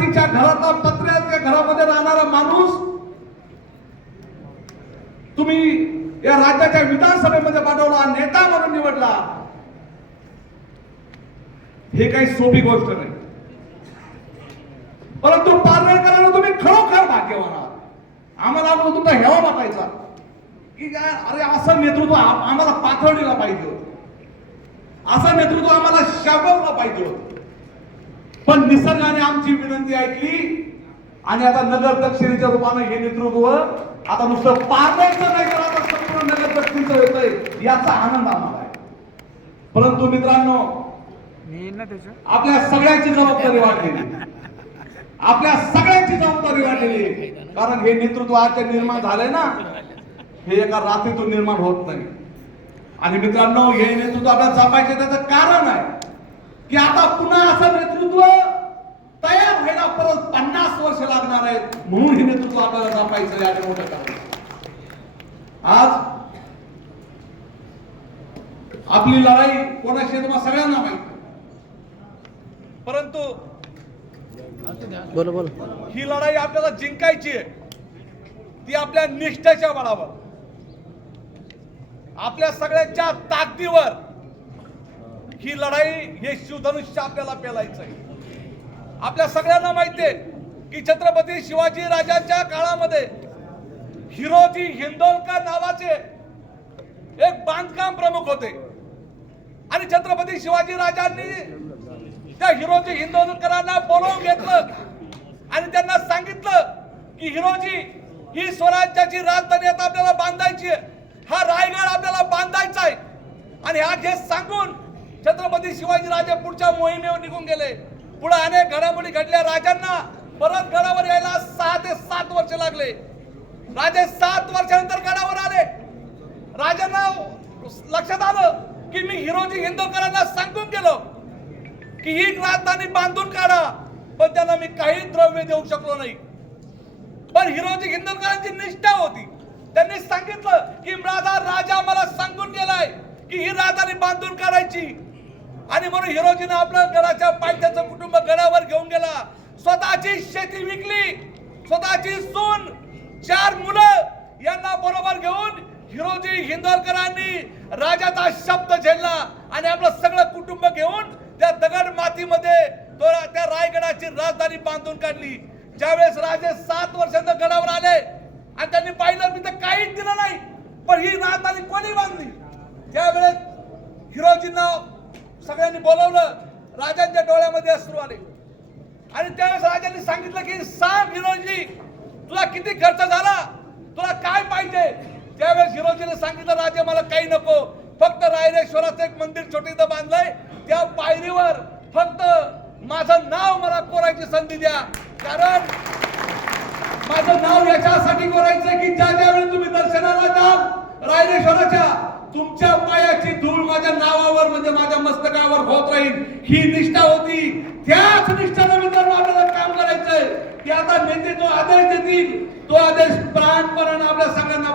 मातीच्या घरातला पत्र्याच्या घरामध्ये राहणारा माणूस तुम्ही या राज्याच्या विधानसभेमध्ये पाठवला, नेता म्हणून निवडला, हे काही सोपी गोष्ट नाही. परंतु पारनेरकरांना तुम्ही खरोखर भाग्यवान आहात. आम्हाला तुमचा हेवा वाटायचा की काय, अरे असं नेतृत्व आम्हाला पाथर्डीला पाहिजे होतं, असं नेतृत्व आम्हाला शाबवलं पाहिजे होतं. पण निसर्गाने आमची विनंती ऐकली आणि आता नगर दक्षिणेच्या रूपाने हे नेतृत्व आता नुसतं पारनेरचं नाही तर आता संपूर्ण नगर दक्षिणचं येतंय, याचा आनंद आम्हाला आहे. परंतु मित्रांनो, आपल्या सगळ्यांची जबाबदारी वाढलेली, आपल्या सगळ्यांची जबाबदारी वाढलेली. कारण हे नेतृत्व आज निर्माण झालंय ना, हे एका रात्रीतून निर्माण होत नाही. आणि मित्रांनो, हे नेतृत्व आपल्याला जपायचे त्याचं कारण आहे की आता पुन्हा असं नेतृत्व तयार व्हायला परत 50 वर्ष लागणार आहेत. म्हणून हे नेतृत्व आपल्याला जपायचं आहे. मोठं कारण आज आपली लढाई कोणाशी आहे तुम्हाला सगळ्यांना माहिती, परंतु ही लढाई आपल्याला जिंकायची आहे. ती आपल्या निष्ठेच्या बळावर, आपल्या सगळ्यांच्या ताकदीवर ही लढाई, हे शिवधनुष्य आपल्याला पेलायचं आहे. आपल्या सगळ्यांना माहिती आहे की छत्रपती शिवाजी राजांच्या काळामध्ये हिरोजी हिंदोलकर नावाचे एक बांधकाम प्रमुख होते आणि छत्रपती शिवाजी राजांनी त्या हिरोजी हिंदोलकरांना बोलावून घेतलं आणि त्यांना सांगितलं की हिरोजी, ही स्वराज्याची राजधानी आता आपल्याला बांधायची आहे, हा रायगड आपल्याला बांधायचा आहे. आणि हे सांगून छत्रपती शिवाजी राजे पुढच्या मोहिमेवर निघून गेले. पुढे अनेक घडामोडी घडल्या. राजांना परत गडावर यायला 6 ते 7 वर्ष लागले. राजे 7 वर्षानंतर गडावर आले. राजांना लक्षात आलं की मी हिरोजी हिंदोलकरांना सांगून गेलो की ही राजधानी बांधून काढा, पण त्यांना मी काही द्रव्य देऊ शकलो नाही. पण हिरोजी हिंदोलकरांची निष्ठा होती. त्यांनी सांगितलं की माझा राजा मला सांगून गेलाय की ही राजधानी बांधून काढायची. आणि म्हणून हिरोजीने आपल्या घराच्या पायथ्याचं कुटुंब गडावर घेऊन गेला. स्वतःची शेती विकली, स्वतःची सून, 4 मुलं यांना बरोबर घेऊन हिरोजी हिंदोलकरांनी राजाचा शब्द झेलला आणि आपलं सगळं कुटुंब घेऊन त्या दगड मातीमध्ये त्या रायगडाची राजधानी बांधून काढली. ज्यावेळेस राजे 7 वर्षांत गडावर आले आणि त्यांनी पाहिलं मी तर काहीच दिलं नाही, पण ही राजधानी कोणी बांधली. त्यावेळेस हिरोजींना सगळ्यांनी बोलवलं. राजांच्या डोळ्यामध्ये अश्रू आले आणि त्यावेळेस राजांनी सांगितलं की सांग हिरोजी, तुला किती खर्च झाला, तुला काय पाहिजे. त्यावेळेस हिरोजीने सांगितलं, राजे मला काही नको, फक्त रायरेश्वराचं एक मंदिर छोटीचं बांधलंय, त्या पायरीवर फक्त माझं नाव मला कोरायची संधी द्या. कारण माझं नाव याच्यासाठी कोरायचं की ज्या ज्यावेळी तुम्ही दर्शनाला जाल रायरेश्वराच्या, तुमच्या पायाची धूळ माझ्या नावावर म्हणजे माझ्या मस्तकावर होत राहील. ही निष्ठा होती. त्याच निष्ठेने मित्रांनो आपल्याला काम करायचंय की आता नेते जो आदेश देतील तो आदेश प्राणपणाने आपल्या सगळ्यांना